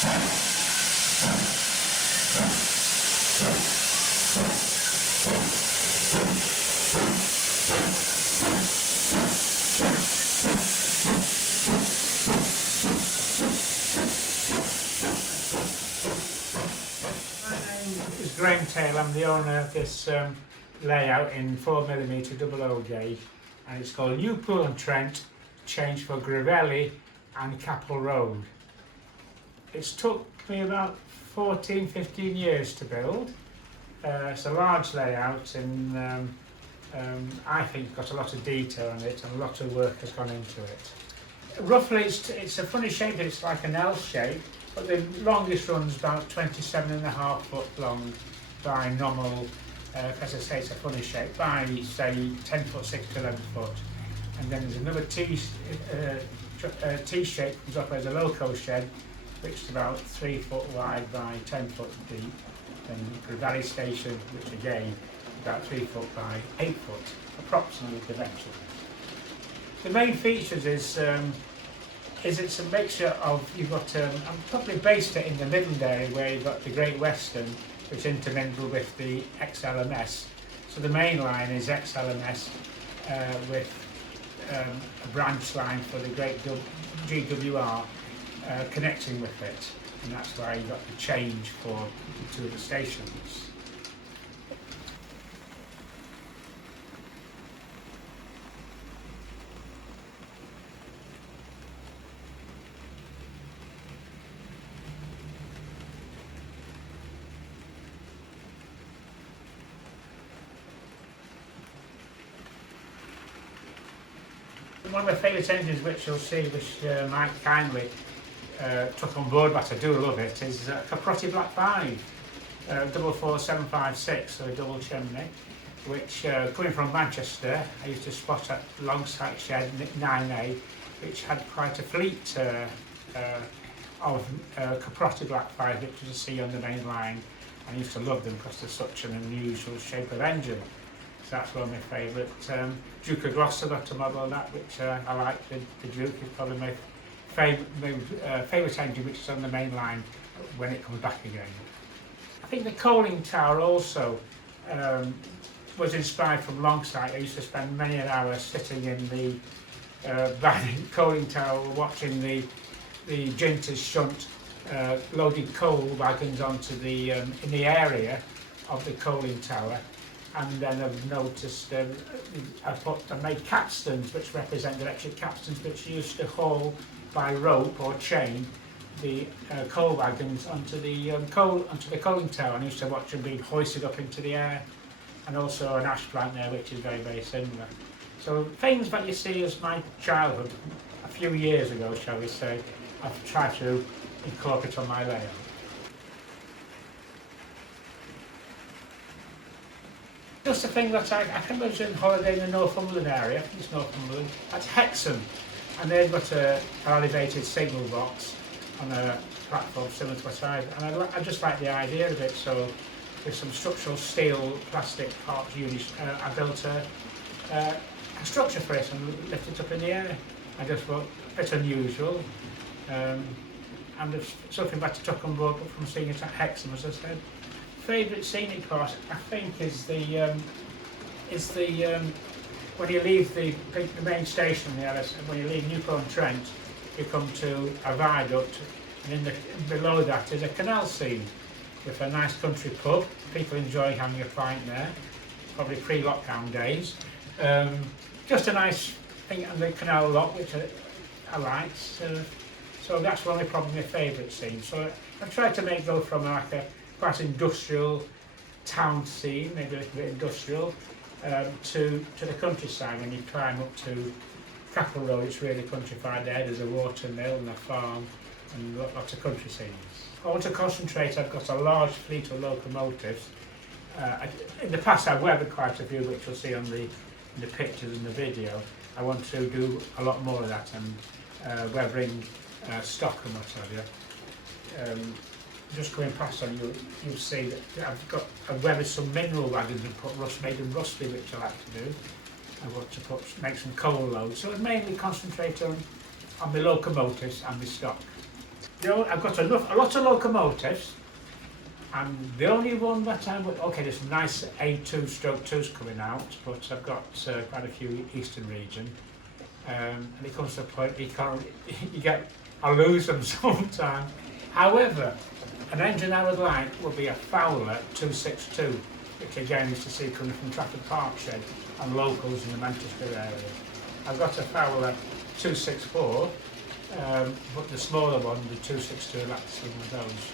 I'm the owner of this layout in 4mm double O gauge, and it's called Newpool-on-Trent, changed for Gravelly and Capel Road. It's took me about 14-15 years to build. It's a large layout, and I think got a lot of detail in it, and a lot of work has gone into it. Roughly it's a funny shape, it's like an L shape, but the longest run's about 27.5 foot long by nominal, as I say, it's a funny shape, by say 10 foot 6 to 11 foot. And then there's another T shape comes up as a loco shed, which is about 3 foot wide by 10 foot deep. Then the valley station, which again about 3 foot by 8 foot, approximately dimensions. The main features is it's a mixture of, you've got, I'm probably based it in the Midland area where you've got the Great Western, which intermingle with the XLMS. So the main line is XLMS with a branch line for the Great GWR connecting with it, and that's why you got the change for the two of the stations. One of my favourite engines which you'll see, which Mike kindly took on board, but I do love it, is Caprotti Black 5, 44756, so a double chimney, which coming from Manchester, I used to spot at Longsight Shed 9A, which had quite a fleet of Caprotti Black 5, which you see on the main line, and I used to love them because they're such an unusual shape of engine. So that's one of my favourite. Duke of Gloucester got a model of that, which I like. The Duke is probably my favourite engine, which is on the main line when it comes back again. I think the coaling tower also was inspired from Longsight. I used to spend many an hour sitting in the by the coaling tower watching the ginters shunt loaded coal wagons onto the in the area of the coaling tower. And then I've noticed I made capstans which represent electric capstans which used to haul by rope or chain the coal wagons onto the coaling tower, and I used to watch them being hoisted up into the air, and also an ash plant there which is very, very similar. So things that you see as my childhood a few years ago, shall we say, I've tried to incorporate on my layout. Just a thing that I think I was in holiday in the Northumberland area, I think it's Northumberland, at Hexham, and they've got an elevated signal box on a platform similar to what I have, and I just like the idea of it. So with some structural steel plastic parts units, I built a structure for it and lifted it up in the air. I just thought a bit unusual, and it's something that I took on board from seeing it at Hexham, as I said. Favourite scenic part, I think, is the when you leave the main station, when you leave Newpool-on-Trent, you come to a viaduct, and below that is a canal scene with a nice country pub. People enjoy having a pint there, probably pre-lockdown days. Just a nice thing, and the canal lot, which I like. So that's one of probably my favourite scenes. So I've tried to make go from like a quite industrial town scene, maybe a little bit industrial, to the countryside. When you climb up to Capel Road, it's really countrified there. There's a water mill and a farm and lots of country scenes. I want to concentrate. I've got a large fleet of locomotives. In the past I've weathered quite a few, which you'll see on the pictures and the video. I want to do a lot more of that, and weathering stock and what have you. Just going past on you'll see that I've weathered some mineral wagons and made them rusty, which I like to do. I want to make some coal loads, so I mainly concentrate on my locomotives and my stock. I've got a lot of locomotives, and the only one that okay, there's some nice A2 stroke 2s coming out, but I've got quite a few Eastern region, and it comes to a point you can't, I lose them sometimes. However, an engine I would like would be a Fowler 262, which again is to see coming from Trafford Parkshed and locals in the Manchester area. I've got a Fowler 264, but the smaller one, the 262, I'd like to see one of those.